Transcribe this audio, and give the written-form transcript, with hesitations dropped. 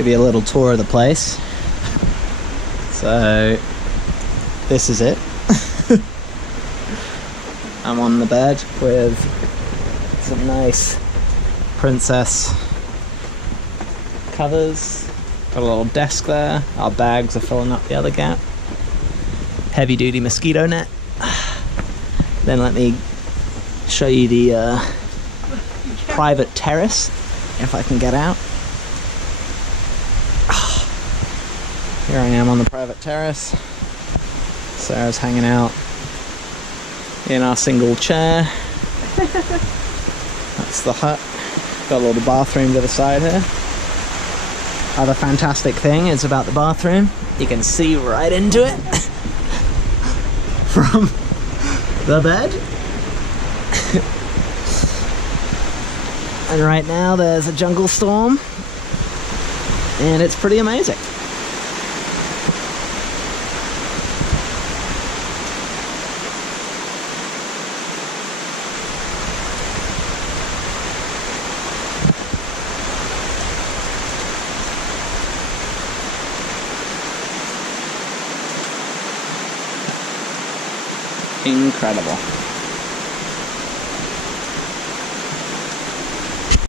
give you a little tour of the place. So this is it. I'm on the bed with some nice princess covers. Got a little desk there. Our bags are filling up the other gap. Heavy duty mosquito net. Then let me show you the private terrace, if I can get out. Here I am on the private terrace. Sarah's hanging out in our single chair. That's the hut. Got a little bathroom to the side here. Other fantastic thing is about the bathroom, you can see right into it from the bed. And right now there's a jungle storm, and it's pretty amazing. Incredible.